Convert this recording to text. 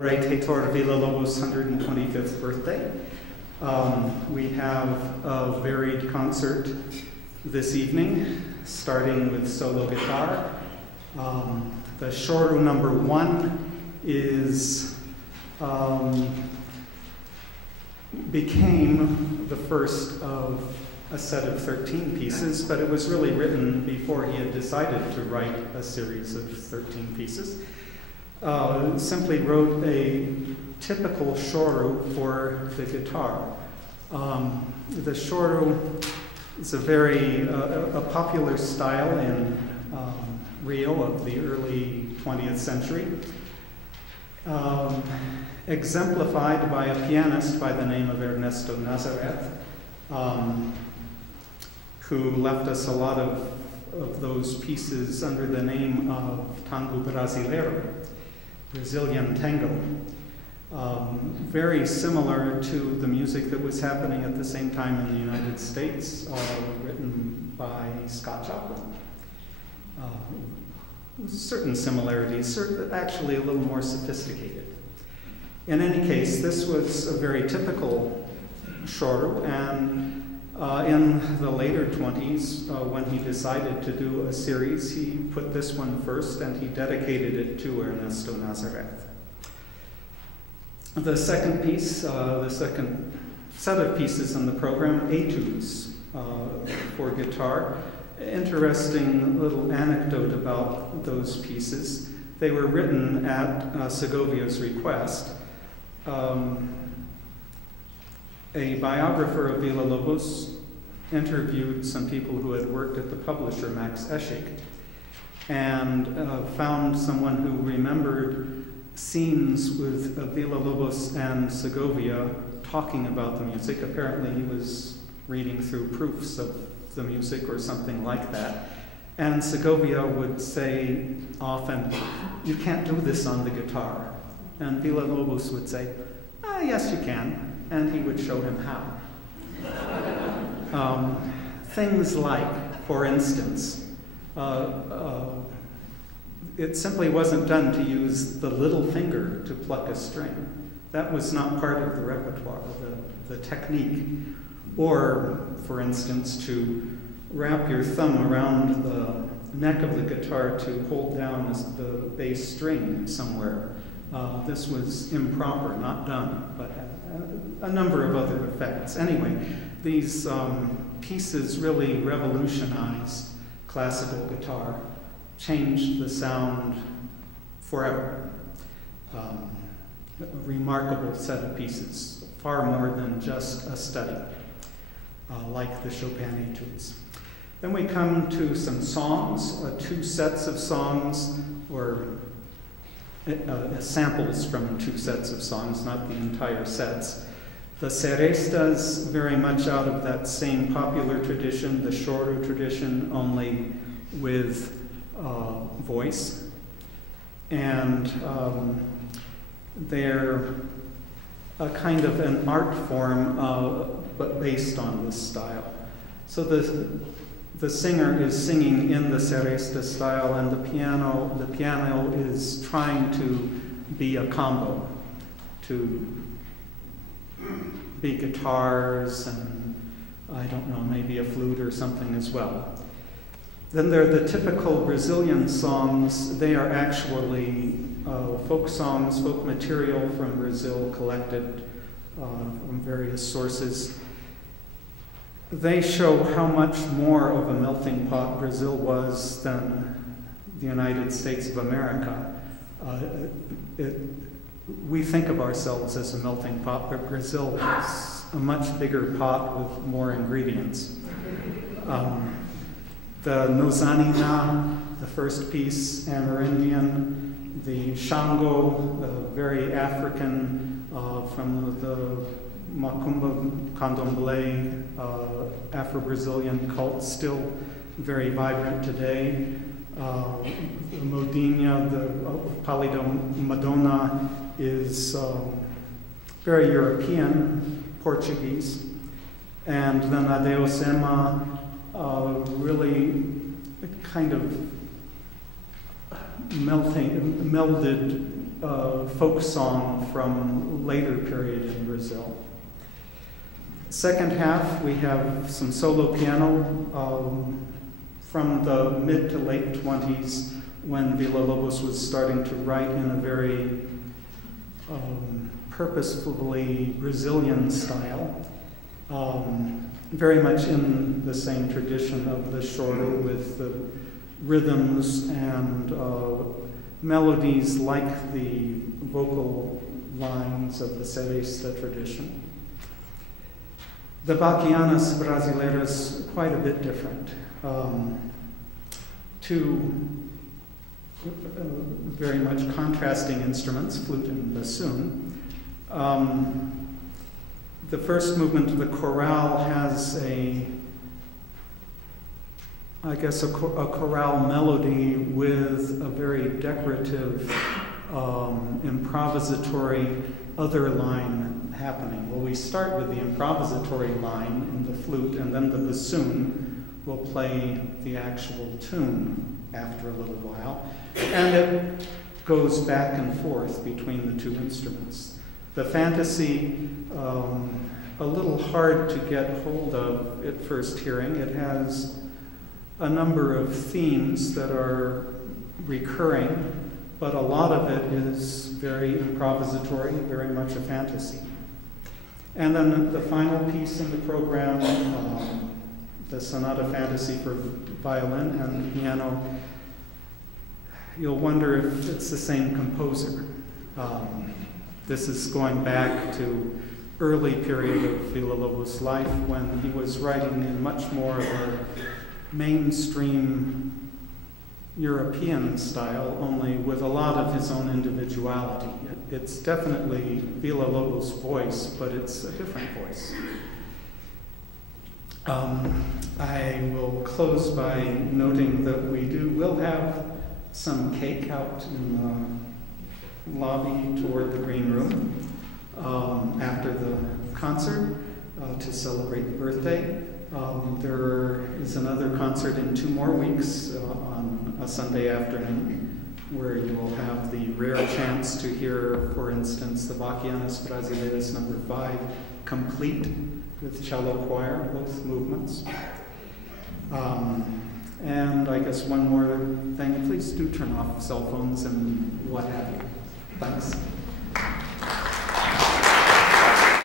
Heitor Villa-Lobos' 125th birthday. We have a varied concert this evening, starting with solo guitar. The choro number 1 became the first of a set of 13 pieces, but it was really written before he had decided to write a series of 13 pieces. Simply wrote a typical choro for the guitar. The choro is a very popular style in Rio of the early 20th century, exemplified by a pianist by the name of Ernesto Nazareth, who left us a lot of those pieces under the name of Tango Brasileiro, Brazilian tango. Very similar to the music that was happening at the same time in the United States, written by Scott Joplin. Certain similarities, actually a little more sophisticated. In any case, this was a very typical choro, and in the later 20s, when he decided to do a series, he put this one first and he dedicated it to Ernesto Nazareth. The second piece, the second set of pieces in the program, etudes for guitar. Interesting little anecdote about those pieces. They were written at Segovia's request. A biographer of Villa-Lobos interviewed some people who had worked at the publisher, Max Eschig, and found someone who remembered scenes with Villa-Lobos and Segovia talking about the music. Apparently he was reading through proofs of the music or something like that. And Segovia would say often, "You can't do this on the guitar." And Villa-Lobos would say, "Yes, you can." And he would show him how. Things like, for instance, it simply wasn't done to use the little finger to pluck a string. That was not part of the repertoire, the technique. Or, for instance, to wrap your thumb around the neck of the guitar to hold down the bass string somewhere. This was improper, not done, but a number of other effects. Anyway, these pieces really revolutionized classical guitar, changed the sound forever. A remarkable set of pieces, far more than just a study, like the Chopin etudes. Then we come to some songs, 2 sets of songs, or samples from 2 sets of songs, not the entire sets. The serestas, very much out of that same popular tradition, the choro tradition, only with voice. And they're a kind of an art form, but based on this style. So the singer is singing in the seresta style, and the piano is trying to be a combo, to be guitars and, I don't know, maybe a flute or something as well. Then there are the typical Brazilian songs. They are actually folk songs, folk material from Brazil, collected from various sources. They show how much more of a melting pot Brazil was than the United States of America. We think of ourselves as a melting pot, but Brazil is a much bigger pot with more ingredients. The Nozanina, the first piece, Amerindian, the Shango, the very African, from the Macumba Candomblé, Afro-Brazilian cult, still very vibrant today. The Modinha, the Palido Madonna, is very European, Portuguese. And then Adeus Emma, really kind of melded folk song from later period in Brazil. Second half, we have some solo piano from the mid to late 20s, when Villa-Lobos was starting to write in a very purposefully Brazilian style, very much in the same tradition of the choro, with the rhythms and melodies like the vocal lines of the seresta tradition. The Baquianas Brasileiras, quite a bit different. Two very much contrasting instruments, flute and bassoon. The first movement of the chorale has a chorale melody with a very decorative, improvisatory other line happening. Well, we start with the improvisatory line in the flute, and then the bassoon will play the actual tune after a little while, and it goes back and forth between the two instruments. The fantasy, a little hard to get hold of at first hearing. It has a number of themes that are recurring, but a lot of it is very improvisatory, very much a fantasy. And then the final piece in the program, the Sonata Fantasy for violin and piano, you'll wonder if it's the same composer. This is going back to early period of Villa-Lobos' life, when he was writing in much more of a mainstream European style, only with a lot of his own individuality. It's definitely Villa-Lobos' voice, but it's a different voice. I will close by noting that will have some cake out in the lobby toward the green room after the concert to celebrate the birthday. There is another concert in 2 more weeks on a Sunday afternoon, where you will have the rare chance to hear, for instance, the Baquianas Brasileiras No. 5 complete with cello choir, both movements. And I guess one more thing, please do turn off cell phones and what have you. Thanks.